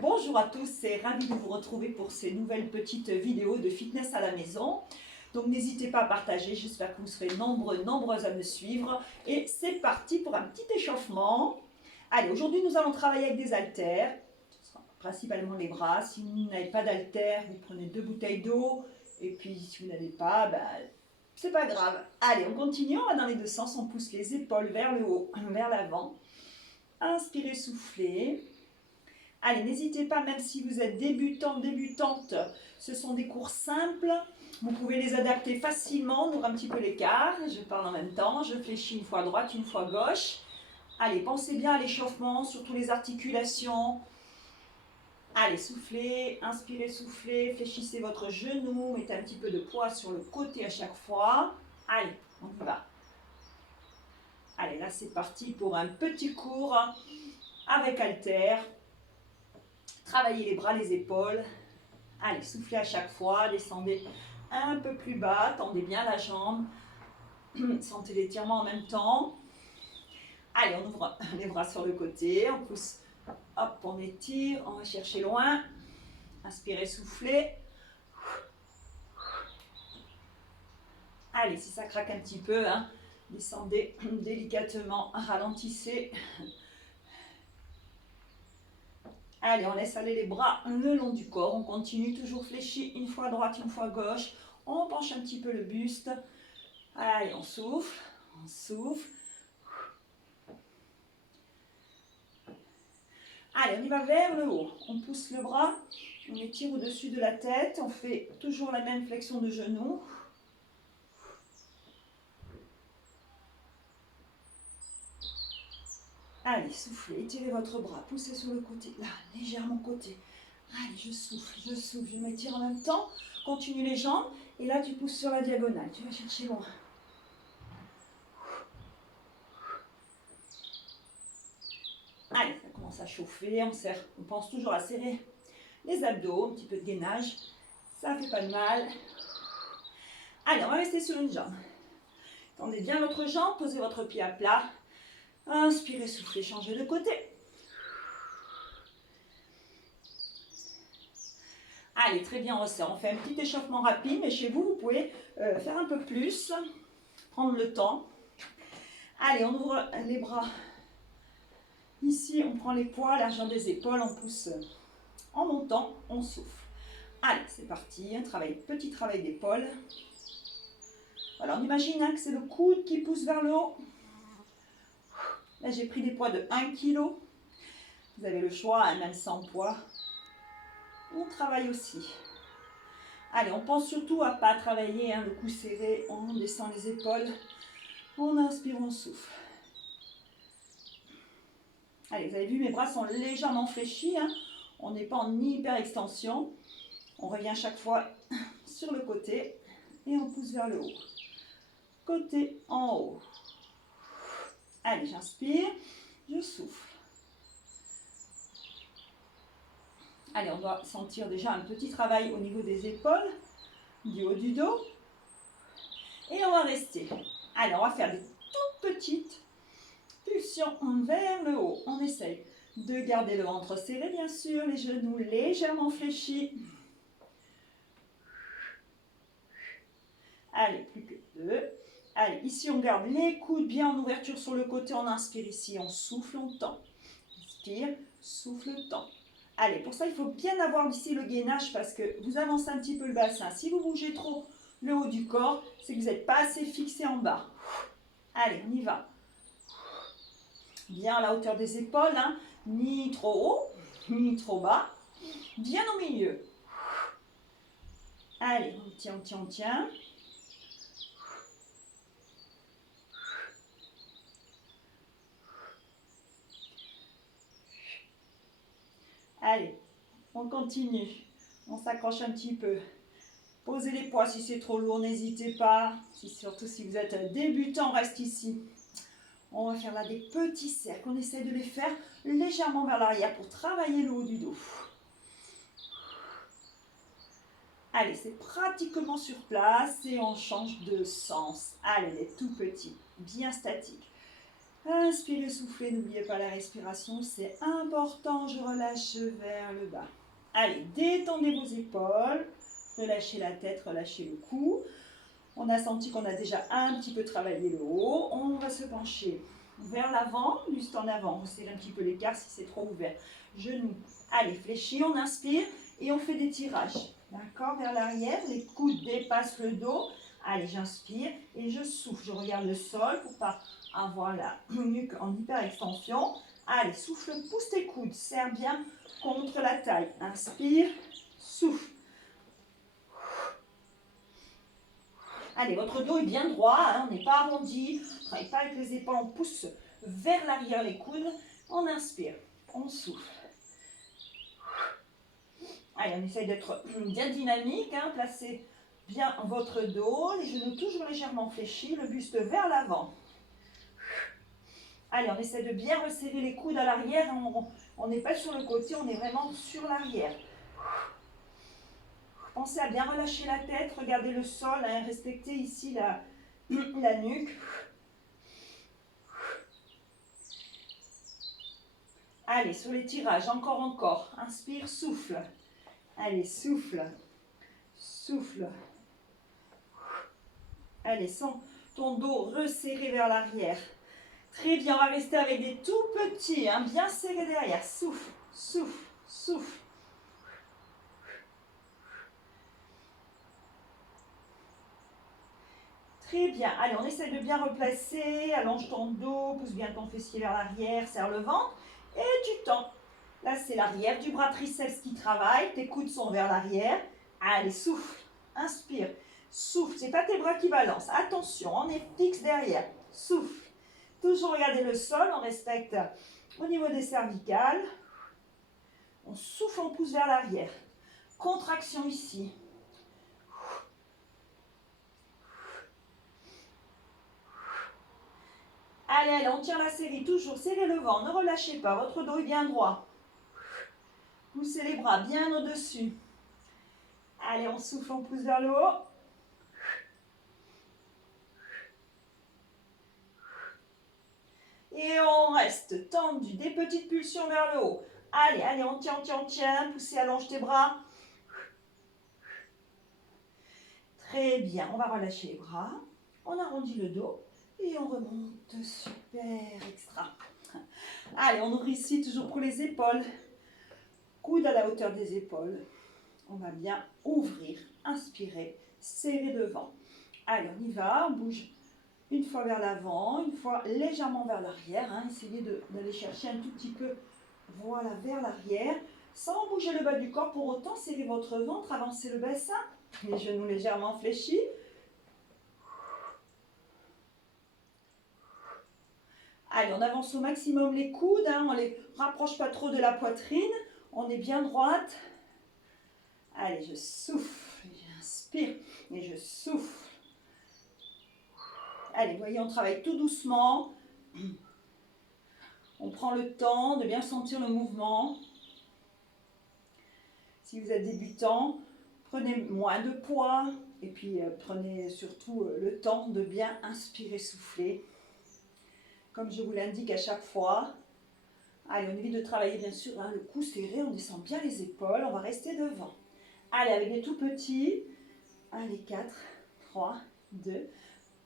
Bonjour à tous et ravi de vous retrouver pour ces nouvelles petites vidéos de fitness à la maison. Donc n'hésitez pas à partager, j'espère que vous serez nombreuses à me suivre. Et c'est parti pour un petit échauffement. Allez, aujourd'hui nous allons travailler avec des haltères, ce sera principalement les bras. Si vous n'avez pas d'haltères, vous prenez 2 bouteilles d'eau. Et puis si vous n'avez pas, c'est pas grave. Allez, on continue, on va dans les deux sens, on pousse les épaules vers le haut, vers l'avant. Inspirez, soufflez. Allez, n'hésitez pas, même si vous êtes débutant, débutante, ce sont des cours simples. Vous pouvez les adapter facilement, on ouvre un petit peu l'écart. Je parle en même temps, je fléchis une fois à droite, une fois à gauche. Allez, pensez bien à l'échauffement, surtout les articulations. Allez, soufflez, inspirez, soufflez, fléchissez votre genou, mettez un petit peu de poids sur le côté à chaque fois. Allez, on y va. Allez, là c'est parti pour un petit cours avec haltères. Travaillez les bras, les épaules. Allez, soufflez à chaque fois, descendez un peu plus bas, tendez bien la jambe. Sentez l'étirement en même temps. Allez, on ouvre les bras sur le côté, on pousse, hop, on étire, on va chercher loin. Inspirez, soufflez. Allez, si ça craque un petit peu, descendez délicatement, ralentissez. Allez, on laisse aller les bras le long du corps. On continue, toujours fléchi, une fois à droite, une fois à gauche. On penche un petit peu le buste. Allez, on souffle, on souffle. Allez, on y va vers le haut. On pousse le bras, on étire au-dessus de la tête. On fait toujours la même flexion de genou. Allez, soufflez, étirez votre bras, poussez sur le côté, là, légèrement côté. Allez, je souffle, je m'étire en même temps. Continue les jambes, et là tu pousses sur la diagonale, tu vas chercher loin. Allez, ça commence à chauffer, on pense toujours à serrer les abdos, un petit peu de gainage, ça fait pas de mal. Allez, on va rester sur une jambe. Tendez bien votre jambe, posez votre pied à plat. Inspirez, soufflez, changez de côté. Allez, très bien, on resserre. On fait un petit échauffement rapide, mais chez vous, vous pouvez faire un peu plus, prendre le temps. Allez, on ouvre les bras. Ici, on prend les poids, largeur des épaules, on pousse en montant, on souffle. Allez, c'est parti, petit travail d'épaule. Voilà, on imagine que c'est le coude qui pousse vers le haut. Là, j'ai pris des poids de 1 kg. Vous avez le choix, même sans poids. On travaille aussi. Allez, on pense surtout à ne pas travailler le cou serré. On descend les épaules. On inspire, on souffle. Allez, vous avez vu, mes bras sont légèrement fléchis. On n'est pas en hyper extension. On revient chaque fois sur le côté et on pousse vers le haut. Côté en haut. Allez, j'inspire, je souffle. Allez, on doit sentir déjà un petit travail au niveau des épaules, du haut du dos. Et on va rester. Allez, on va faire des toutes petites pulsions vers le haut. On essaye de garder le ventre serré, bien sûr, les genoux légèrement fléchis. Allez, plus que 2. Allez, ici, on garde les coudes bien en ouverture sur le côté. On inspire ici, on souffle, on tend. Inspire, souffle, tend. Allez, pour ça, il faut bien avoir ici le gainage parce que vous avancez un petit peu le bassin. Si vous bougez trop le haut du corps, c'est que vous n'êtes pas assez fixé en bas. Allez, on y va. Bien à la hauteur des épaules, ni trop haut, ni trop bas. Bien au milieu. Allez, on tient, on tient, on tient. Allez, on continue. On s'accroche un petit peu. Posez les poids si c'est trop lourd, n'hésitez pas. Surtout si vous êtes débutant, reste ici. On va faire là des petits cercles. On essaie de les faire légèrement vers l'arrière pour travailler le haut du dos. Allez, c'est pratiquement sur place et on change de sens. Allez, les tout petits, bien statiques. Inspirez, soufflez, n'oubliez pas la respiration, c'est important. Je relâche vers le bas. Allez, détendez vos épaules, relâchez la tête, relâchez le cou. On a senti qu'on a déjà un petit peu travaillé le haut. On va se pencher vers l'avant, juste en avant. On serre un petit peu l'écart si c'est trop ouvert. Genoux. Allez, fléchis, on inspire et on fait des tirages. D'accord, vers l'arrière. Les coudes dépassent le dos. Allez, j'inspire et je souffle. Je regarde le sol pour pas avoir la nuque en hyper extension. Allez, souffle, pousse tes coudes. Serre bien contre la taille. Inspire, souffle. Allez, votre dos est bien droit, hein, on n'est pas arrondi, on ne travaille pas avec les épaules, on pousse vers l'arrière les coudes. On inspire, on souffle. Allez, on essaye d'être bien dynamique, hein, placez bien votre dos, les genoux toujours légèrement fléchis, le buste vers l'avant. Allez, on essaie de bien resserrer les coudes à l'arrière, on n'est pas sur le côté, on est vraiment sur l'arrière. Pensez à bien relâcher la tête, regardez le sol, hein, respectez ici la nuque. Allez, sur les tirages, encore. Inspire, souffle. Allez, souffle. Souffle. Allez, sens ton dos resserré vers l'arrière. Très bien, on va rester avec des tout petits, hein, bien serrés derrière. Souffle, souffle, souffle. Très bien. Allez, on essaie de bien replacer. Allonge ton dos, pousse bien ton fessier vers l'arrière, serre le ventre et tu tends. Là, c'est l'arrière du bras triceps qui travaille. Tes coudes sont vers l'arrière. Allez, souffle. Inspire. Souffle. Ce n'est pas tes bras qui balancent. Attention, on est fixe derrière. Souffle. Toujours regarder le sol. On respecte au niveau des cervicales. On souffle, on pousse vers l'arrière. Contraction ici. Allez, on tire la série, toujours serrez le ventre, ne relâchez pas, votre dos est bien droit. Poussez les bras bien au-dessus. Allez, on souffle, on pousse vers le haut. Et on reste tendu, des petites pulsions vers le haut. Allez, on tient, poussez, allonge tes bras. Très bien, on va relâcher les bras, on arrondit le dos et on remonte, super, extra. Allez, on ouvre ici, toujours pour les épaules. Coude à la hauteur des épaules. On va bien ouvrir, inspirer, serrer devant. Allez, on y va, on bouge une fois vers l'avant, une fois légèrement vers l'arrière. Hein. Essayez d'aller chercher un tout petit peu, voilà, vers l'arrière, sans bouger le bas du corps. Pour autant, serrez votre ventre, avancez le bassin, les genoux légèrement fléchis. Allez, on avance au maximum les coudes, hein, on ne les rapproche pas trop de la poitrine, on est bien droite. Allez, je souffle, j'inspire et je souffle. Allez, voyez, on travaille tout doucement. On prend le temps de bien sentir le mouvement. Si vous êtes débutant, prenez moins de poids et puis prenez surtout le temps de bien inspirer, souffler. Comme je vous l'indique à chaque fois. Allez, on évite de travailler bien sûr hein, le cou serré, on descend bien les épaules, on va rester devant. Allez, avec les tout petits. Allez, 4, 3, 2,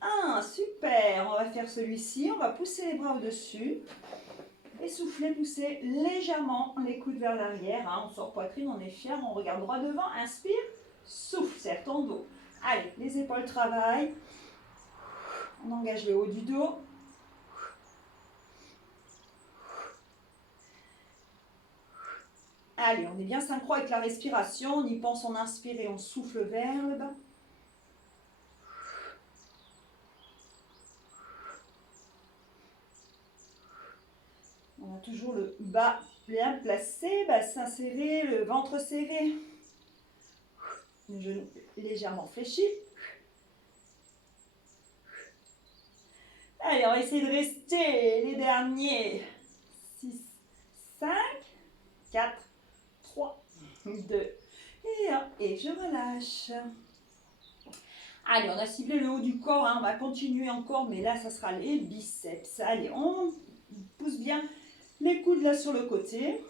1. Super, on va faire celui-ci, on va pousser les bras au-dessus. Et souffler, pousser légèrement les coudes vers l'arrière. Hein. On sort poitrine, on est fier, on regarde droit devant. Inspire, souffle, serre ton dos. Allez, les épaules travaillent. On engage le haut du dos. Allez, on est bien synchro avec la respiration. On y pense, on inspire et on souffle vers le bas. On a toujours le bas bien placé, bassin serré, le ventre serré. Les genoux légèrement fléchis. Allez, on va essayer de rester les derniers. 6, 5, 4, 3, 2 et 1. Et je relâche. Allez, on a ciblé le haut du corps, hein, on va continuer encore, mais là, ça sera les biceps. Allez, on pousse bien les coudes là sur le côté.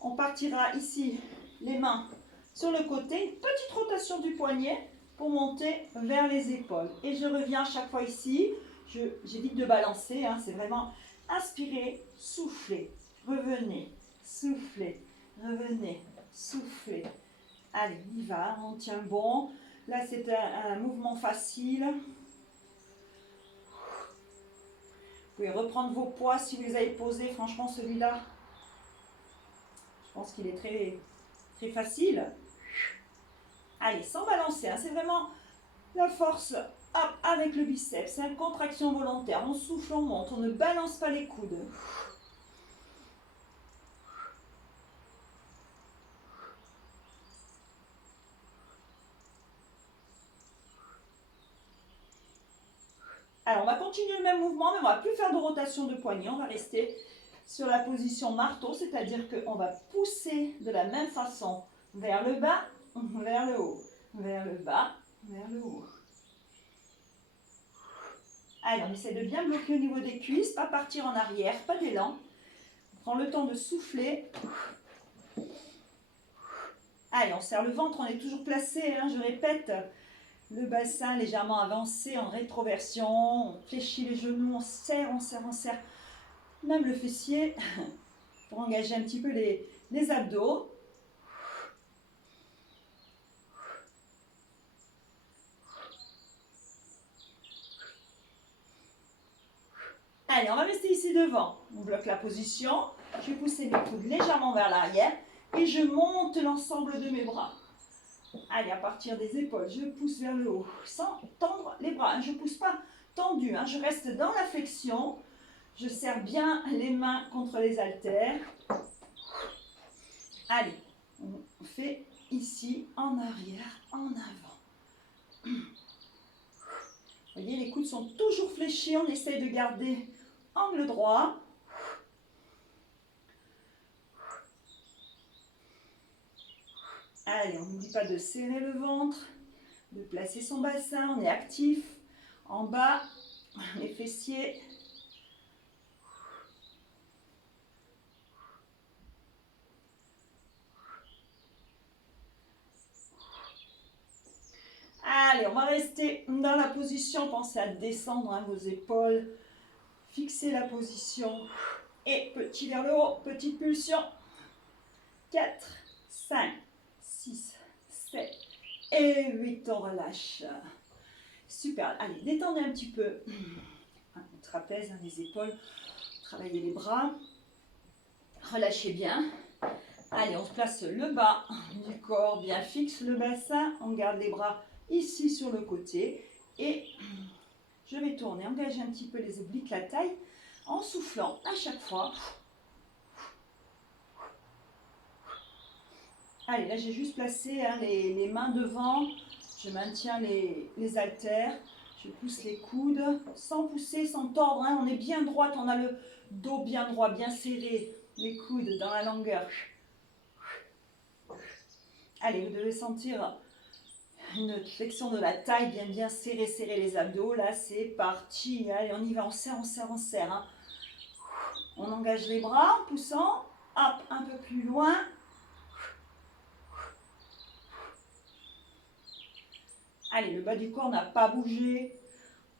On partira ici, les mains sur le côté, une petite rotation du poignet pour monter vers les épaules. Et je reviens à chaque fois ici, j'évite de balancer, hein, c'est vraiment inspirer, souffler, revenez, soufflez, revenez, soufflez. Allez, on y va, on tient bon. Là, c'est un mouvement facile. Vous pouvez reprendre vos poids si vous les avez posés. Franchement, celui-là, je pense qu'il est très, très facile. Allez, sans balancer, hein, c'est vraiment la force hop, avec le biceps. C'est une contraction volontaire. On souffle, on monte, on ne balance pas les coudes. Alors, on va continuer le même mouvement, mais on ne va plus faire de rotation de poignet. On va rester sur la position marteau, c'est-à-dire qu'on va pousser de la même façon vers le bas, vers le haut, vers le bas, vers le haut. Allez, on essaie de bien bloquer au niveau des cuisses, pas partir en arrière, pas d'élan. On prend le temps de souffler. Allez, on serre le ventre, on est toujours placé, hein, je répète. Le bassin légèrement avancé en rétroversion, on fléchit les genoux, on serre, on serre, on serre. Même le fessier pour engager un petit peu les abdos. Allez, on va rester ici devant. On bloque la position. Je vais pousser mes coudes légèrement vers l'arrière et je monte l'ensemble de mes bras. Allez, à partir des épaules, je pousse vers le haut sans tendre les bras. Je ne pousse pas tendu, hein. Je reste dans la flexion. Je serre bien les mains contre les haltères. Allez, on fait ici, en arrière, en avant. Vous voyez, les coudes sont toujours fléchis. On essaie de garder angle droit. Allez, on n'oublie pas de serrer le ventre, de placer son bassin, on est actif. En bas, les fessiers. Allez, on va rester dans la position. Pensez à descendre, hein, vos épaules. Fixez la position. Et petit vers le haut, petite pulsion. 4, 5, 6, 7 et 8, on relâche. Super, allez, détendez un petit peu le trapèze, hein, les épaules, travaillez les bras, relâchez bien. Allez, on se place le bas du corps bien fixe, le bassin, on garde les bras ici sur le côté et je vais tourner, engager un petit peu les obliques, la taille, en soufflant à chaque fois. Allez, là j'ai juste placé, hein, les mains devant, je maintiens les haltères, je pousse les coudes, sans pousser, sans tordre, hein, on est bien droite, on a le dos bien droit, bien serré, les coudes dans la longueur. Allez, vous devez sentir une flexion de la taille, bien serrer les abdos, là c'est parti, allez on y va, on serre, on serre, on serre. Hein. On engage les bras en poussant, hop, un peu plus loin. Allez, le bas du corps n'a pas bougé.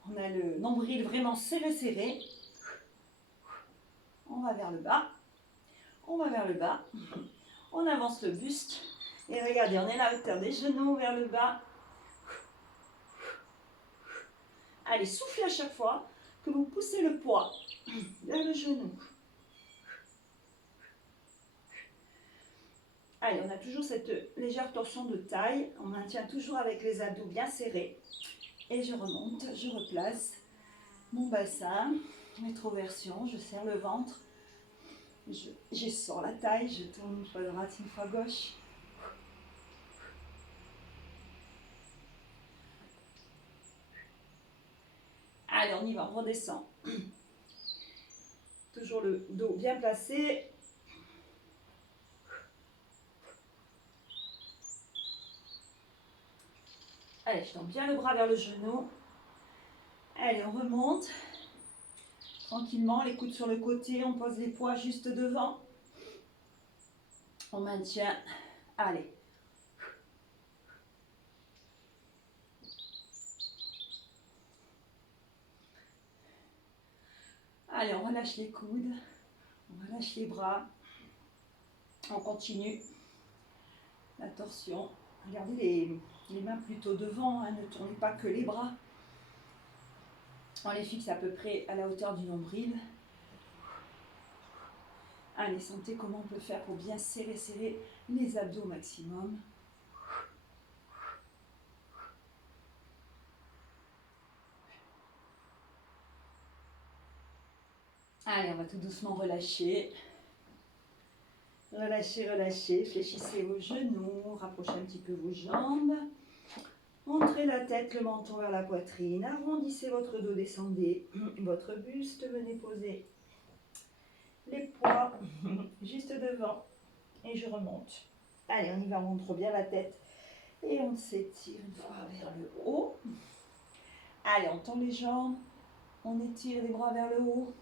On a le nombril vraiment serré. On va vers le bas. On va vers le bas. On avance le buste. Et regardez, on est à la hauteur des genoux vers le bas. Allez, soufflez à chaque fois que vous poussez le poids vers le genou. Allez, on a toujours cette légère torsion de taille. On maintient toujours avec les abdos bien serrés. Et je remonte, je replace mon bassin, rétroversion, je serre le ventre. Je sors la taille, je tourne une fois droite, une fois gauche. Allez, on y va, on redescend. Toujours le dos bien placé. Allez, je tends bien le bras vers le genou. Allez, on remonte. Tranquillement, les coudes sur le côté, on pose les poids juste devant. On maintient. Allez. Allez, on relâche les coudes. On relâche les bras. On continue. La torsion. Regardez les mains plutôt devant, hein, ne tournez pas que les bras. On les fixe à peu près à la hauteur du nombril. Allez, sentez comment on peut faire pour bien serrer les abdos au maximum. Allez, on va tout doucement relâcher. Relâchez, relâchez, fléchissez vos genoux, rapprochez un petit peu vos jambes. Montrez la tête, le menton vers la poitrine, arrondissez votre dos, descendez votre buste, venez poser les poids juste devant et je remonte. Allez, on y va, on montre bien la tête et on s'étire une fois vers le haut. Allez, on tend les jambes, on étire les bras vers le haut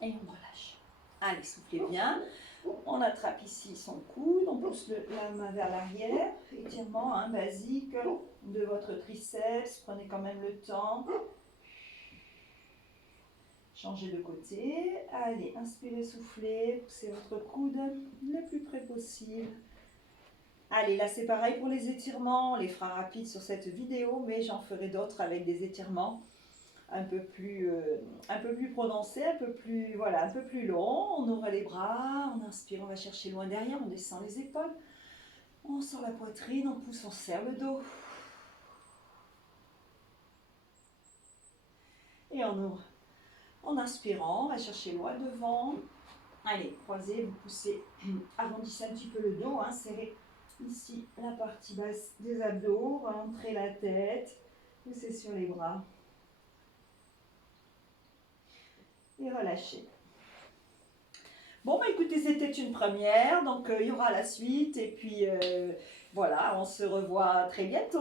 et on relâche. Allez, soufflez bien. On attrape ici son coude, on pousse la main vers l'arrière. Étirement basique de votre triceps. Prenez quand même le temps. Changez de côté. Allez, inspirez, soufflez. Poussez votre coude le plus près possible. Allez, là c'est pareil pour les étirements. On les fera rapides sur cette vidéo, mais j'en ferai d'autres avec des étirements un peu plus prononcé, un peu plus long. On ouvre les bras, on inspire, on va chercher loin derrière, on descend les épaules, on sort la poitrine, on pousse, on serre le dos. Et on ouvre. En inspirant, on va chercher loin devant. Allez, croisez, vous poussez, arrondissez un petit peu le dos, serrez ici la partie basse des abdos, rentrez la tête, poussez sur les bras. Et relâchez. Bon, écoutez, c'était une première, donc il y aura la suite, et puis voilà, on se revoit très bientôt.